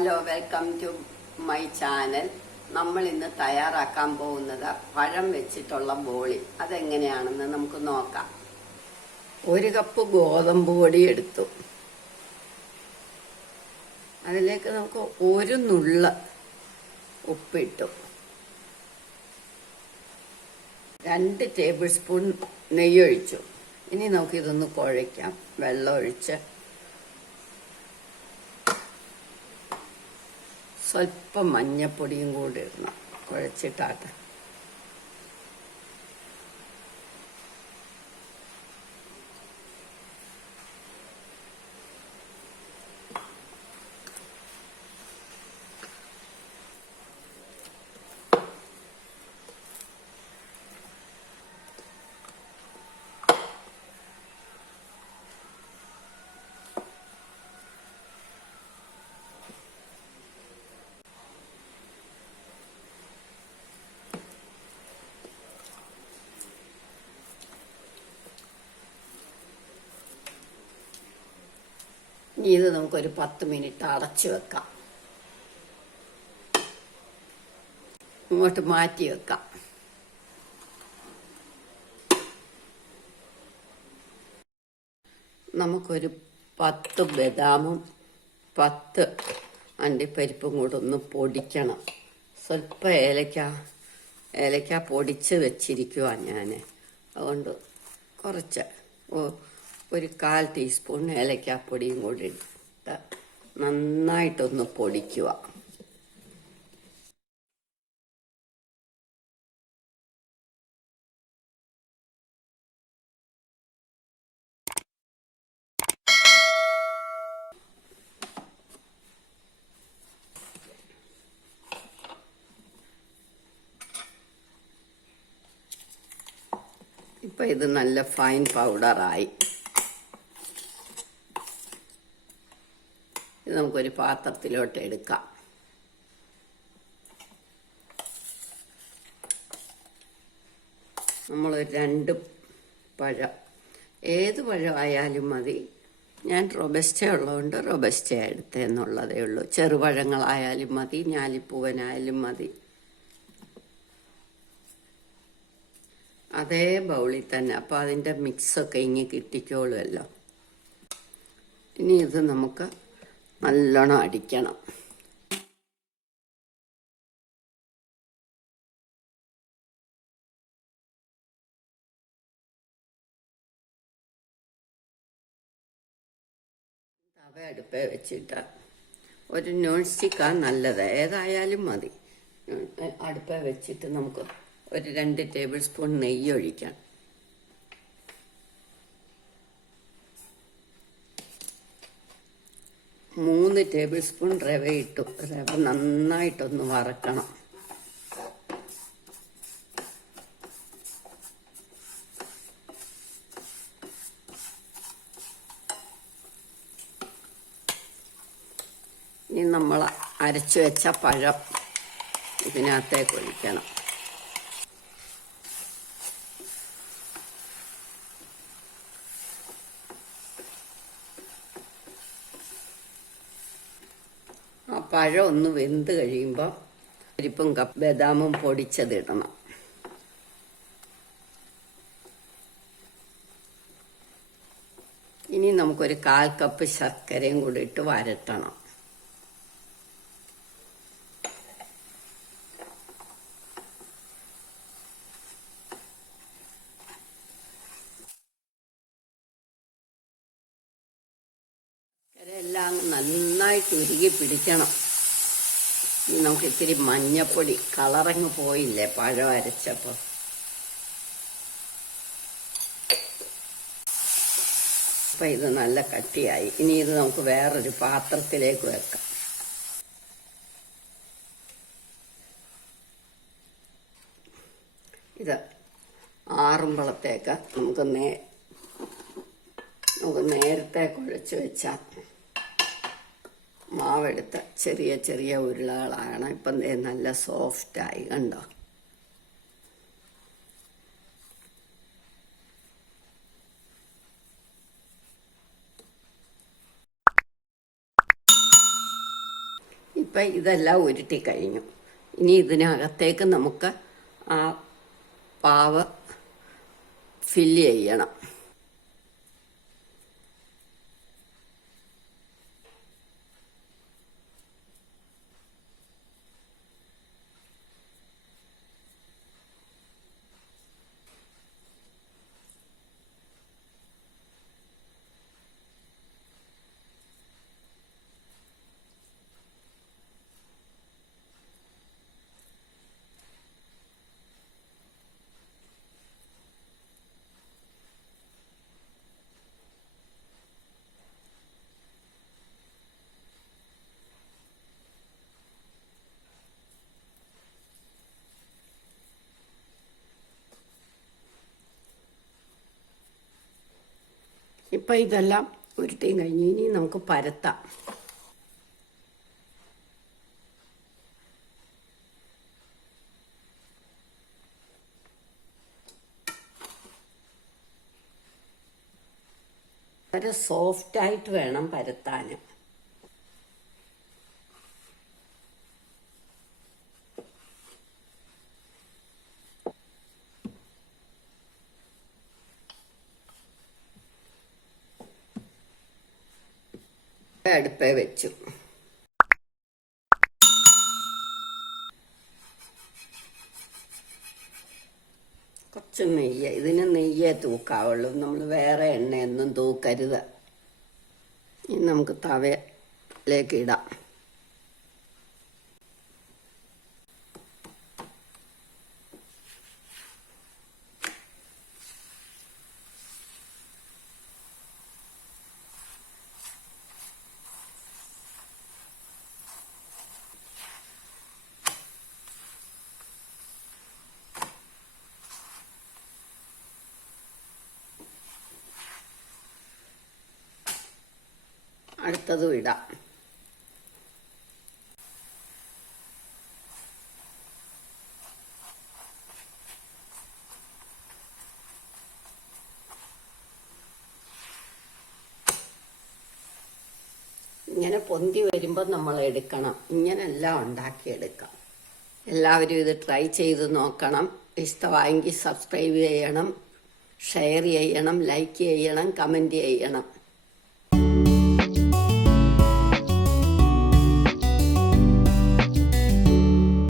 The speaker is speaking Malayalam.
Hello, welcome to my channel. നമ്മൾ ഇന്ന് തയ്യാറാക്കാൻ പോകുന്നത് പഴം വെച്ചിട്ടുള്ള ബോളി. അതെങ്ങനെയാണെന്ന് നമുക്ക് നോക്കാം. 1 കപ്പ് ഗോതമ്പ് പൊടി എടുത്തു. അതിലേക്ക് നമുക്ക് 1 നുള്ള ഉപ്പിട്ടു. 2 ടേബിൾ സ്പൂൺ നെയ്യ് ഒഴിച്ചു. ഇനി നമുക്കിതൊന്ന് കുഴയ്ക്കാം. വെള്ളം ഒഴിച്ച് സ്വല്പം മഞ്ഞപ്പൊടിയും കൂടി ഇടണം. കുഴച്ചിട്ടാട്ടെ. ഇനി ഇത് നമുക്കൊരു 10 മിനിറ്റ് അടച്ചു വെക്കാം. ഇങ്ങോട്ട് മാറ്റി വെക്കാം. നമുക്കൊരു 10 ബദാമും 10 അണ്ടിപ്പരിപ്പും കൂടെ ഒന്ന് പൊടിക്കണം. സ്വല്പം ഏലക്ക പൊടിച്ച് വെച്ചിരിക്കുക ഞാൻ. അതുകൊണ്ട് കുറച്ച് ഒരു 1/4 ടീസ്പൂൺ ഏലക്കാപ്പൊടിയും കൂടി ഇട്ട് നന്നായിട്ടൊന്ന് പൊടിക്കുക. ഇപ്പം ഇത് നല്ല ഫൈൻ പൗഡറായി. ഇത് നമുക്കൊരു പാത്രത്തിലോട്ട് എടുക്കാം. നമ്മൾ 2 പഴം, ഏത് പഴമായാലും മതി. ഞാൻ റോബസ്റ്റ ഉള്ളതുകൊണ്ട് റോബസ്റ്റ എടുത്തെന്നുള്ളതേ ഉള്ളൂ. ചെറുപഴങ്ങളായാലും മതി, ഞാലിപ്പൂവനായാലും മതി. അതേ ബൗളിൽ തന്നെ. അപ്പോൾ അതിൻ്റെ മിക്സൊക്കെ ഇങ്ങ് കിട്ടിക്കോളുമല്ലോ. ഇനി ഇത് നമുക്ക് നല്ലോണം അടിക്കണം. തവ അടുപ്പേ വെച്ചിട്ട് ഒരു നോൺ സ്റ്റിക്കാണ് നല്ലത്, ഏതായാലും മതി. അടുപ്പേ വെച്ചിട്ട് നമുക്ക് ഒരു 2 ടേബിൾ സ്പൂൺ നെയ്യ് ഒഴിക്കാം. മൂന്ന് ടേബിൾ സ്പൂൺ റവ ഇട്ടു. റവ നന്നായിട്ടൊന്ന് വറക്കണം. ഇനി നമ്മൾ അരച്ചു വെച്ച പഴം ഇതിനകത്തേക്ക് ഒഴിക്കണം. പഴം ഒന്ന് വെന്ത് കഴിയുമ്പോൾ പരിപ്പും ബദാമും പൊടിച്ചതിടണം. ഇനി നമുക്കൊരു 1/4 കപ്പ് ശർക്കരയും കൂടി ഇട്ട് വരട്ടണം. എല്ലാം നന്നായിട്ട് ഉരുകി പിടിക്കണം. ഇനി നമുക്ക് ഇത്തിരി മഞ്ഞപ്പൊടി, കളറങ്ങ് പോയില്ലേ പഴം അരച്ചപ്പോൾ. അപ്പം ഇത് നല്ല കട്ടിയായി. ഇനി ഇത് നമുക്ക് വേറൊരു പാത്രത്തിലേക്ക് വെക്കാം. ഇത് ആറുമ്പളത്തേക്ക് നമുക്ക് നേരത്തെ കുഴച്ച് വെച്ചാൽ മാവെടുത്ത് ചെറിയ ചെറിയ ഉരുളകളാകണം. ഇപ്പം നല്ല സോഫ്റ്റായി, കണ്ടോ? ഇപ്പം ഇതെല്ലാം ഉരുട്ടി കഴിഞ്ഞു. ഇനി ഇതിനകത്തേക്ക് നമുക്ക് ആ പാവ് ഫില്ല് ചെയ്യണം. ഇപ്പം ഇതെല്ലാം ഉരുട്ടിയും കഴിഞ്ഞ് ഇനി നമുക്ക് പരത്താം. വളരെ സോഫ്റ്റായിട്ട് വേണം പരത്താൻ. അടുപ്പേ വെച്ചു. കുറച്ച് നെയ്യ്, ഇതിന് നെയ്യേ തൂക്കാവുള്ളൂ, നമ്മൾ വേറെ എണ്ണയൊന്നും തൂക്കരുത്. ഇനി നമുക്ക് തവയിലേക്ക് ഇടാം. അടുത്തതും ഇടാം. ഇങ്ങനെ പൊന്തി വരുമ്പോൾ നമ്മൾ എടുക്കണം. ഇങ്ങനെല്ലാം ഉണ്ടാക്കിയെടുക്കാം. എല്ലാവരും ഇത് ട്രൈ ചെയ്ത് നോക്കണം. ഇഷ്ടമായെങ്കിൽ സബ്സ്ക്രൈബ് ചെയ്യണം, ഷെയർ ചെയ്യണം, ലൈക്ക് ചെയ്യണം, കമൻറ്റ് ചെയ്യണം.